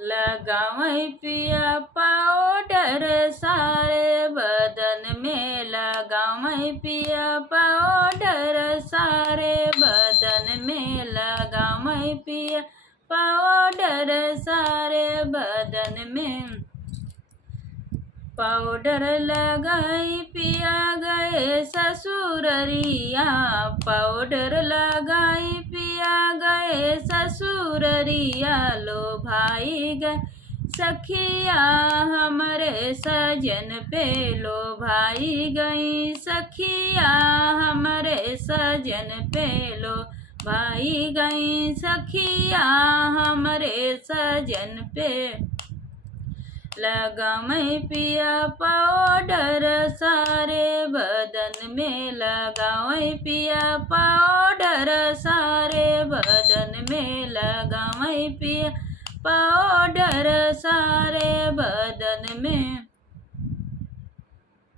लगावई पिया पाउडर सारे बदन में, लगावई पिया पाउडर सारे बदन में, लगावई पिया पाउडर सारे बदन में। पाउडर लगाई पिया गए ससुररिया, पाउडर लगाई पिया गए ससुररिया, लो भाई गए सखिया हमरे सजन पे, लो भाई गई सखिया हमरे सजन पे, लो भाई गई सखिया हमरे सजन पे। लगावई पिया पाउडर सारे बदन में, लगावई पिया पाउडर सारे बदन में, लगावई पिया पाउडर सारे बदन में।